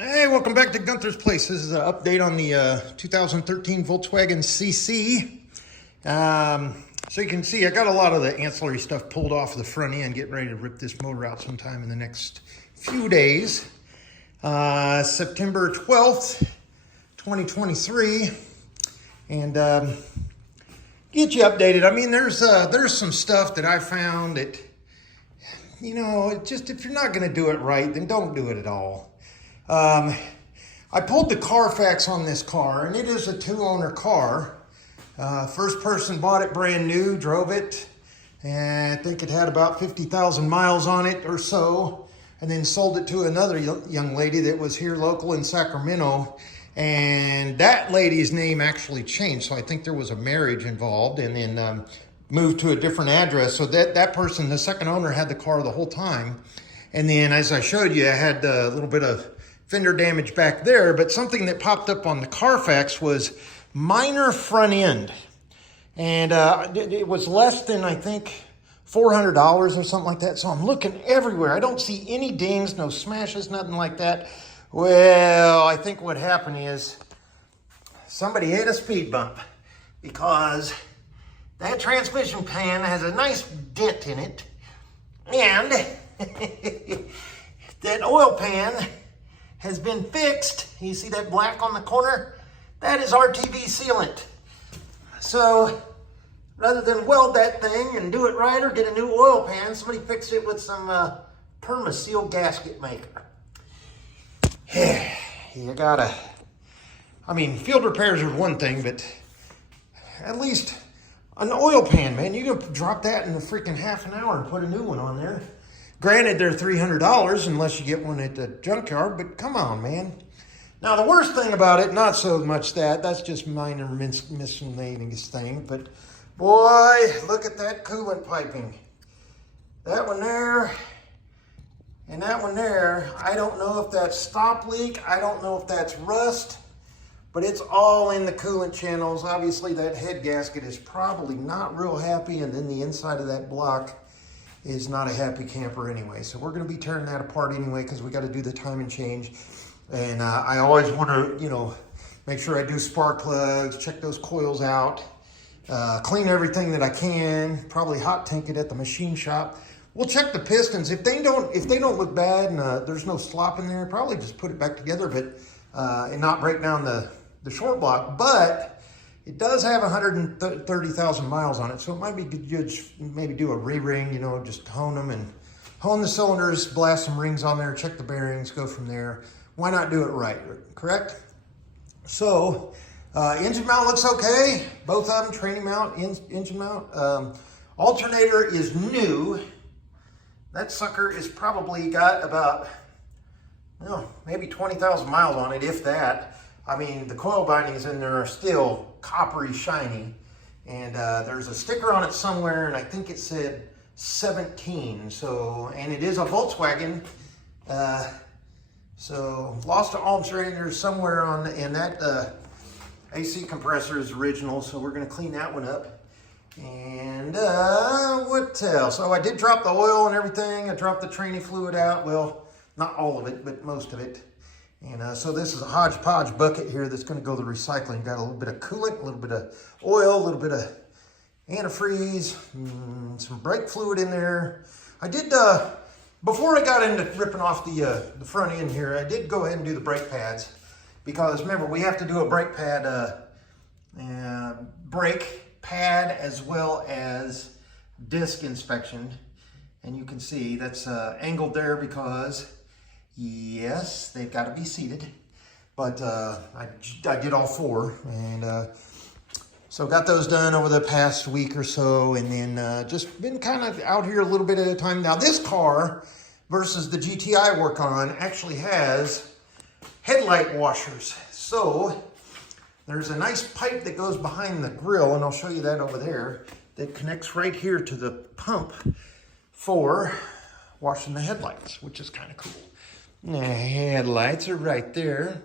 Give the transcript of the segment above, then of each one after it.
Hey, welcome back to Gunther's Place. This is an update on the 2013 Volkswagen CC. So you can see I got a lot of the ancillary stuff pulled off the front end, getting ready to rip this motor out sometime in the next few days. September 12th, 2023. And get you updated. I mean, there's some stuff that I found that, you know, just if you're not going to do it right, then don't do it at all. I pulled the Carfax on this car, and it is a two-owner car. First person bought it brand new, drove it, and I think it had about 50,000 miles on it or so, and then sold it to another young lady that was here local in Sacramento, and that lady's name actually changed, so I think there was a marriage involved, and then moved to a different address. So that person, the second owner, had the car the whole time, and then as I showed you, I had a little bit of fender damage back there, but something that popped up on the Carfax was minor front end. And it was less than, I think, $400 or something like that. So I'm looking everywhere. I don't see any dings, no smashes, nothing like that. Well, I think what happened is somebody hit a speed bump, because that transmission pan has a nice dent in it. And that oil pan has been fixed. You see that black on the corner? That is RTV sealant. So rather than weld that thing and do it right or get a new oil pan, somebody fixed it with some Permaseal gasket maker. You gotta, I mean, field repairs are one thing, but at least an oil pan, man, you can drop that in a freaking half an hour and put a new one on there. Granted, they're $300 unless you get one at the junkyard, but come on, man. Now, the worst thing about it, not so much that's just minor miscellaneous thing, but boy, look at that coolant piping. That one there, and that one there, I don't know if that's stop leak, I don't know if that's rust, but it's all in the coolant channels. Obviously, that head gasket is probably not real happy, and then the inside of that block is not a happy camper anyway. So we're going to be tearing that apart anyway, because we got to do the timing change. And I always want to, you know, make sure I do spark plugs, check those coils out, clean everything that I can, probably hot tank it at the machine shop. We'll check the pistons. If they don't look bad and there's no slop in there, probably just put it back together, but and not break down the short block. But it does have 130,000 miles on it, so it might be good to maybe do a re-ring, you know, just hone them and hone the cylinders, blast some rings on there, check the bearings, go from there. Why not do it right, correct? So, engine mount looks okay. Both of them, training mount, engine mount. Alternator is new. That sucker is probably got about, well, maybe 20,000 miles on it, if that. I mean, the coil bindings in there are still coppery shiny, and there's a sticker on it somewhere, and I think it said 17. So, and it is a Volkswagen. So lost an alternator somewhere and that AC compressor is original. So we're going to clean that one up. And what else? Oh, I did drop the oil and everything. I dropped the tranny fluid out. Well, not all of it, but most of it. And so this is a hodgepodge bucket here that's going to go to the recycling. Got a little bit of coolant, a little bit of oil, a little bit of antifreeze, some brake fluid in there. I did, before I got into ripping off the front end here, I did go ahead and do the brake pads. Because remember, we have to do a brake pad as well as disc inspection. And you can see that's angled there because, yes, they've got to be seated, but I did all four, and so got those done over the past week or so, and then just been kind of out here a little bit at a time. Now, this car versus the GT I work on actually has headlight washers. So there's a nice pipe that goes behind the grill, and I'll show you that over there, that connects right here to the pump for washing the headlights, which is kind of cool. The headlights are right there.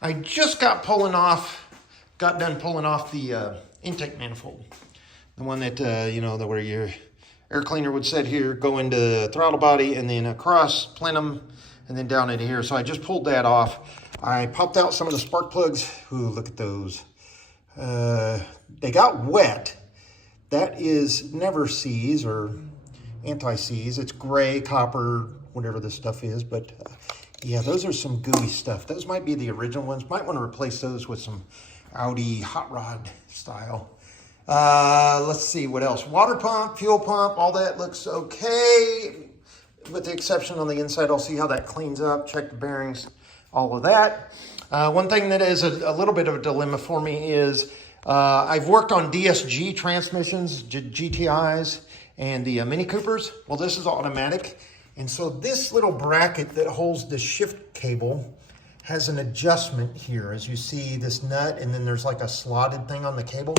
I just got done pulling off the intake manifold. The one that, you know, where your air cleaner would sit here, go into throttle body, and then across plenum, and then down into here. So I just pulled that off. I popped out some of the spark plugs. Ooh, look at those. They got wet. That is never seize or anti-seize. It's gray, copper, whatever this stuff is. But yeah, those are some gooey stuff. Those might be the original ones. Might want to replace those with some Audi hot rod style. Let's see what else. Water pump, fuel pump, all that looks okay. With the exception on the inside, I'll see how that cleans up, check the bearings, all of that. One thing that is a little bit of a dilemma for me is I've worked on DSG transmissions, GTIs, and the Mini Coopers. Well, this is automatic. And so this little bracket that holds the shift cable has an adjustment here. As you see, this nut, and then there's like a slotted thing on the cable.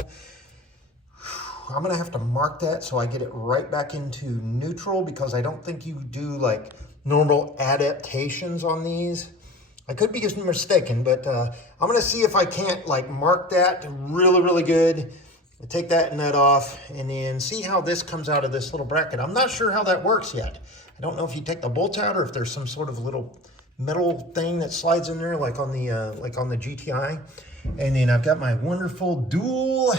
I'm gonna have to mark that so I get it right back into neutral, because I don't think you do like normal adaptations on these. I could be mistaken, but I'm gonna see if I can't like mark that really, really good. Take that nut off and then see how this comes out of this little bracket. I'm not sure how that works yet. I don't know if you take the bolt out or if there's some sort of little metal thing that slides in there like on the GTI. And then I've got my wonderful dual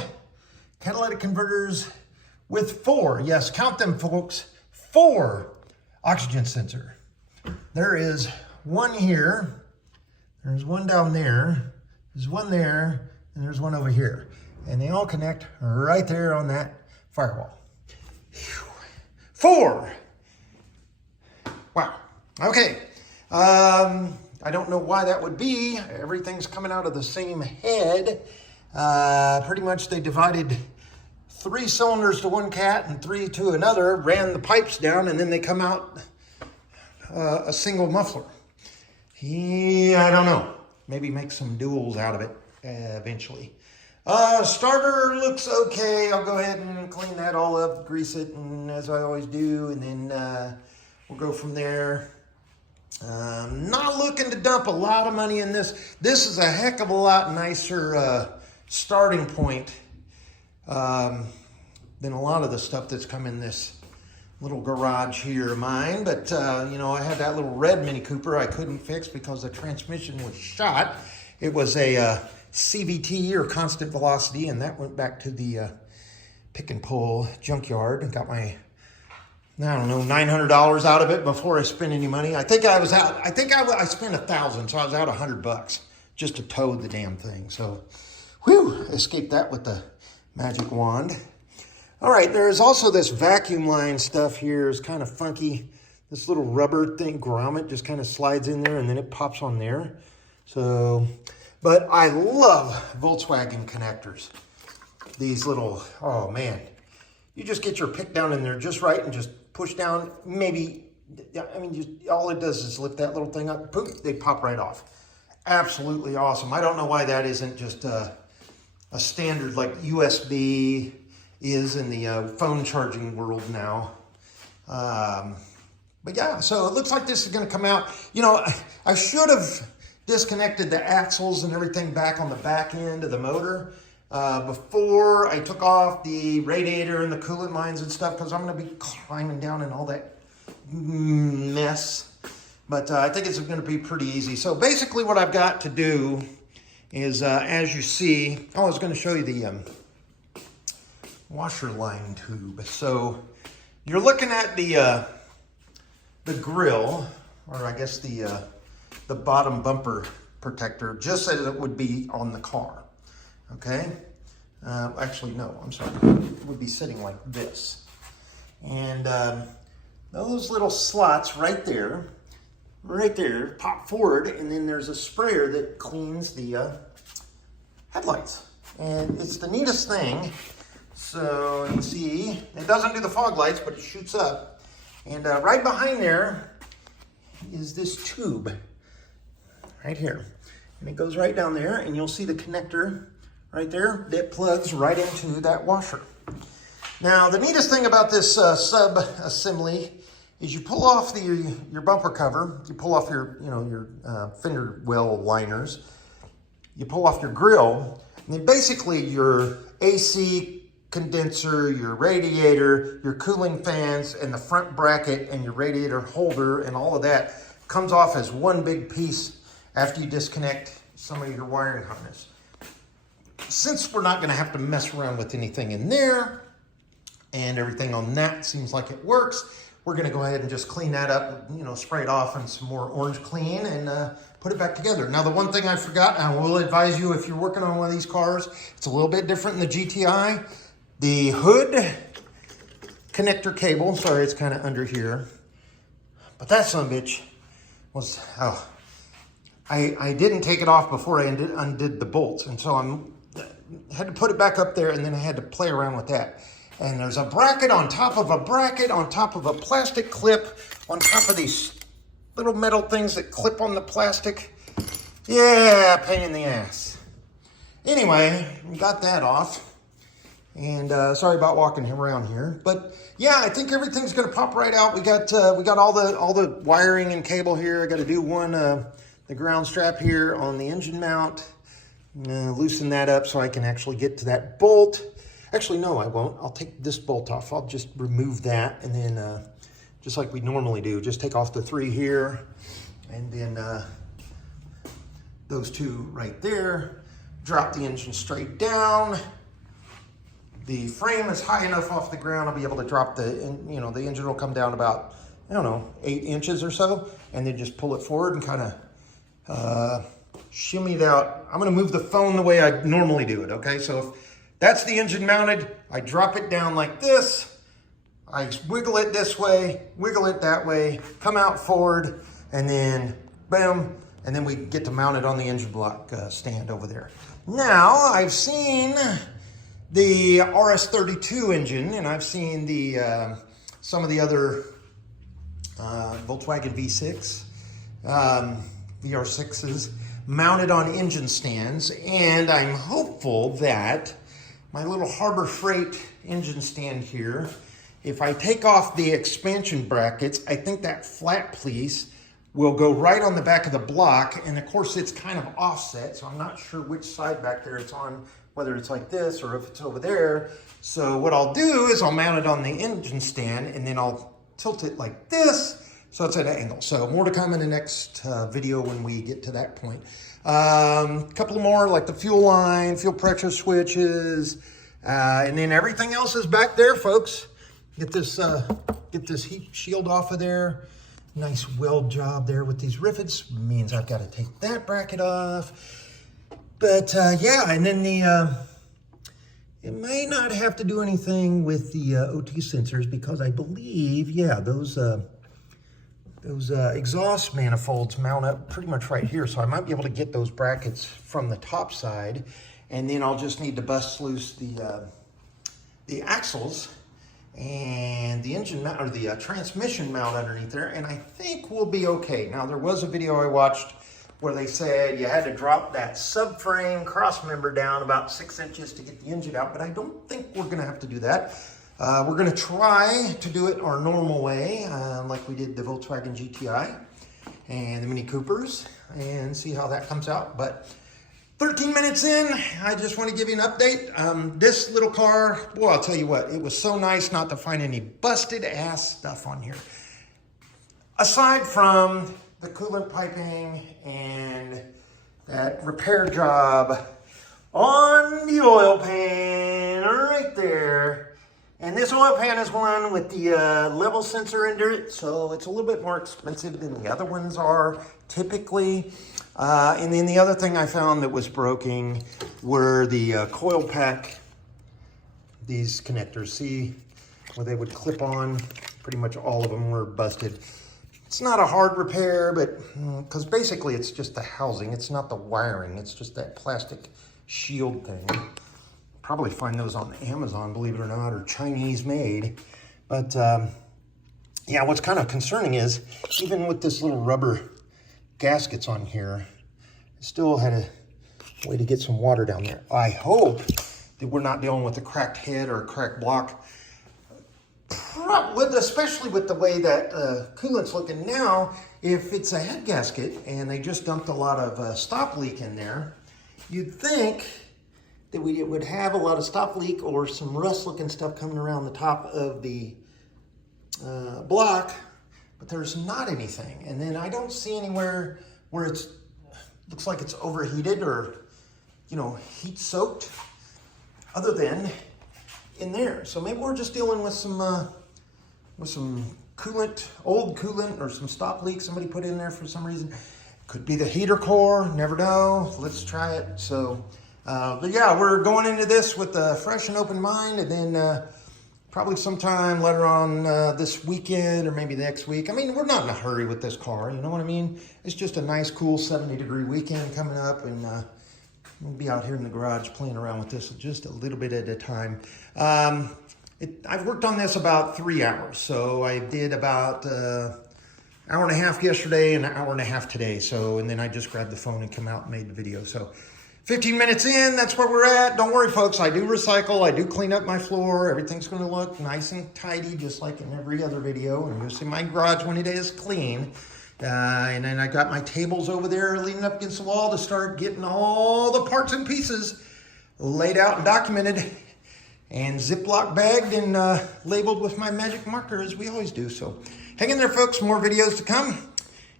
catalytic converters with 4, yes, count them folks, 4 oxygen sensor. There is one here, there's one down there, there's one there, and there's one over here. And they all connect right there on that firewall. 4. Wow, okay. I don't know why that would be. Everything's coming out of the same head. Pretty much they divided 3 cylinders to one cat and 3 to another, ran the pipes down, and then they come out a single muffler. I don't know. Maybe make some duals out of it eventually. Starter looks okay. I'll go ahead and clean that all up, grease it, and as I always do, and then we'll go from there. Not looking to dump a lot of money in this. This is a heck of a lot nicer starting point than a lot of the stuff that's come in this little garage here of mine. But you know, I had that little red Mini Cooper I couldn't fix because the transmission was shot. It was a CVT, or constant velocity, and that went back to the pick and pull junkyard and got my, I don't know, $900 out of it before I spent any money. I think I was out, I spent $1,000, so I was out $100 just to tow the damn thing. So, whew, escaped that with the magic wand. All right, there is also this vacuum line stuff here. It's kind of funky. This little rubber thing, grommet, just kind of slides in there and then it pops on there. So, but I love Volkswagen connectors. These little, oh man. You just get your pick down in there just right and just push down, maybe, I mean, just, all it does is lift that little thing up, poof, they pop right off. Absolutely awesome. I don't know why that isn't just a standard like USB is in the phone charging world now. But yeah, so it looks like this is gonna come out. You know, I should have disconnected the axles and everything back on the back end of the motor before I took off the radiator and the coolant lines and stuff, because I'm going to be climbing down in all that mess. But I think it's going to be pretty easy. So basically what I've got to do is, as you see, I was going to show you the washer line tube. So you're looking at the grill, or I guess the bottom bumper protector, just as it would be on the car. Okay, actually no, I'm sorry, it would be sitting like this. And those little slots right there, pop forward, and then there's a sprayer that cleans the headlights. And it's the neatest thing. So you can see, it doesn't do the fog lights, but it shoots up. And right behind there is this tube, right here. And it goes right down there, and you'll see the connector right there that plugs right into that washer. Now, the neatest thing about this sub-assembly is you pull off your bumper cover, you pull off your fender well liners, you pull off your grill, and then basically your AC condenser, your radiator, your cooling fans, and the front bracket, and your radiator holder, and all of that comes off as one big piece after you disconnect some of your wiring harness. Since we're not going to have to mess around with anything in there, and everything on that seems like it works, we're going to go ahead and just clean that up, you know, spray it off in some more orange clean and put it back together. Now, the one thing I forgot, and I will advise you if you're working on one of these cars, it's a little bit different in the GTI. The hood connector cable, sorry, it's kind of under here, but that son of a bitch was, I didn't take it off before I undid the bolts, and so I had to put it back up there, and then I had to play around with that. And there's a bracket on top of a bracket on top of a plastic clip on top of these little metal things that clip on the plastic. Yeah, pain in the ass. Anyway, got that off. And sorry about walking him around here, but yeah, I think everything's gonna pop right out. We got all the wiring and cable here. I got to do one the ground strap here on the engine mount. Loosen that up so I can actually get to that bolt. Actually, no, I won't. I'll take this bolt off. I'll just remove that, and then just like we normally do, just take off the 3 here, and then those 2 right there. Drop the engine straight down. The frame is high enough off the ground. I'll be able to drop the engine will come down about, I don't know, 8 inches or so, and then just pull it forward and kind of shimmy it out. I'm going to move the phone the way I normally do it. Okay, so if that's the engine mounted, I drop it down like this. I wiggle it this way, wiggle it that way, come out forward, and then boom, and then we get to mount it on the engine block stand over there. Now, I've seen the RS32 engine, and I've seen the some of the other Volkswagen V6, VR6s mounted on engine stands, and I'm hopeful that my little Harbor Freight engine stand here, if I take off the expansion brackets, I think that flat piece will go right on the back of the block, and of course it's kind of offset, so I'm not sure which side back there it's on, whether it's like this or if it's over there. So what I'll do is I'll mount it on the engine stand, and then I'll tilt it like this, so it's at an angle. So more to come in the next video when we get to that point. A couple more, like the fuel line, fuel pressure switches, and then everything else is back there, folks. Get this heat shield off of there. Nice weld job there with these rivets. Means I've got to take that bracket off. But yeah, and then it may not have to do anything with the OT sensors, because I believe, yeah, those exhaust manifolds mount up pretty much right here, so I might be able to get those brackets from the top side, and then I'll just need to bust loose the axles and the engine mount, or the transmission mount underneath there, and I think we'll be okay. Now, there was a video I watched where they said you had to drop that subframe cross member down about 6 inches to get the engine out, but I don't think we're gonna have to do that. We're gonna try to do it our normal way, like we did the Volkswagen GTI and the Mini Coopers, and see how that comes out. But 13 minutes in, I just want to give you an update. This little car, boy, I'll tell you what, it was so nice not to find any busted ass stuff on here. Aside from the coolant piping and that repair job on the oil pan right there. And this oil pan is one with the level sensor under it, so it's a little bit more expensive than the other ones are typically. And then the other thing I found that was broken were the coil pack, these connectors. See where they would clip on? Pretty much all of them were busted. It's not a hard repair, but because basically it's just the housing, it's not the wiring, it's just that plastic shield thing. Probably find those on Amazon, believe it or not, or Chinese made. But yeah, what's kind of concerning is even with this little rubber gaskets on here, I still had a way to get some water down there. I hope that we're not dealing with a cracked head or a cracked block. Especially with the way that coolant's looking now, if it's a head gasket and they just dumped a lot of stop leak in there, you'd think that we would have a lot of stop leak or some rust looking stuff coming around the top of the block, but there's not anything. And then I don't see anywhere where it's looks like it's overheated or, you know, heat soaked, other than in there. So maybe we're just dealing with some coolant, old coolant, or some stop leak somebody put in there for some reason. Could be the heater core, never know. Let's try it. So, but yeah, we're going into this with a fresh and open mind, and then probably sometime later on this weekend or maybe next week. I mean, we're not in a hurry with this car, you know what I mean? It's just a nice, cool 70-degree weekend coming up, and we'll be out here in the garage playing around with this just a little bit at a time. I've worked on this about 3 hours, so I did about hour and a half yesterday and an hour and a half today. So, and then I just grabbed the phone and come out and made the video. So 15 minutes in, that's where we're at. Don't worry, folks. I do recycle. I do clean up my floor. Everything's going to look nice and tidy, just like in every other video. And you'll see my garage when it is clean. And then I got my tables over there leaning up against the wall to start getting all the parts and pieces laid out and documented and Ziploc bagged and labeled with my magic marker, as we always do. So hang in there, folks. More videos to come.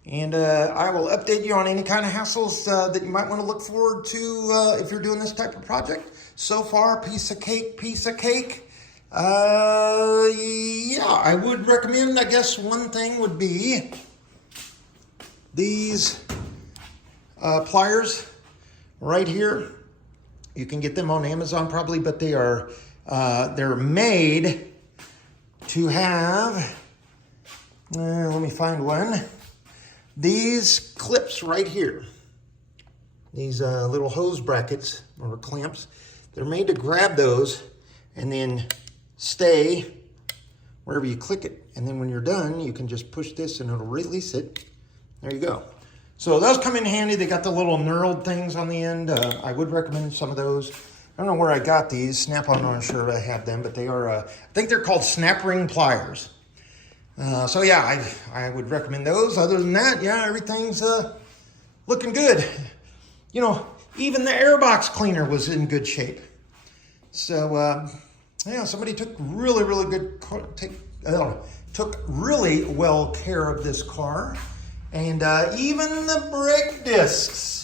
And I will update you on any kind of hassles that you might want to look forward to if you're doing this type of project. So far, piece of cake, piece of cake. Yeah, I would recommend, I guess one thing would be these pliers right here. You can get them on Amazon probably, but they are they're made to have, let me find one. These clips right here, these little hose brackets or clamps, they're made to grab those and then stay wherever you click it. And then when you're done, you can just push this and it'll release it. There you go. So those come in handy. They got the little knurled things on the end. I would recommend some of those. I don't know where I got these. Snap-on, I'm not sure I have them, but they are, I think they're called snap ring pliers. So yeah, I would recommend those. Other than that, yeah, everything's looking good. You know, even the airbox cleaner was in good shape. So yeah, somebody took really, really good, took really well care of this car. And even the brake discs,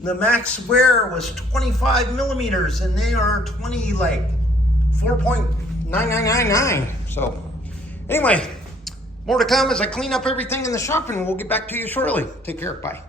the max wear was 25 millimeters, and they are 4.9999. So anyway, more to come as I clean up everything in the shop, and we'll get back to you shortly. Take care. Bye.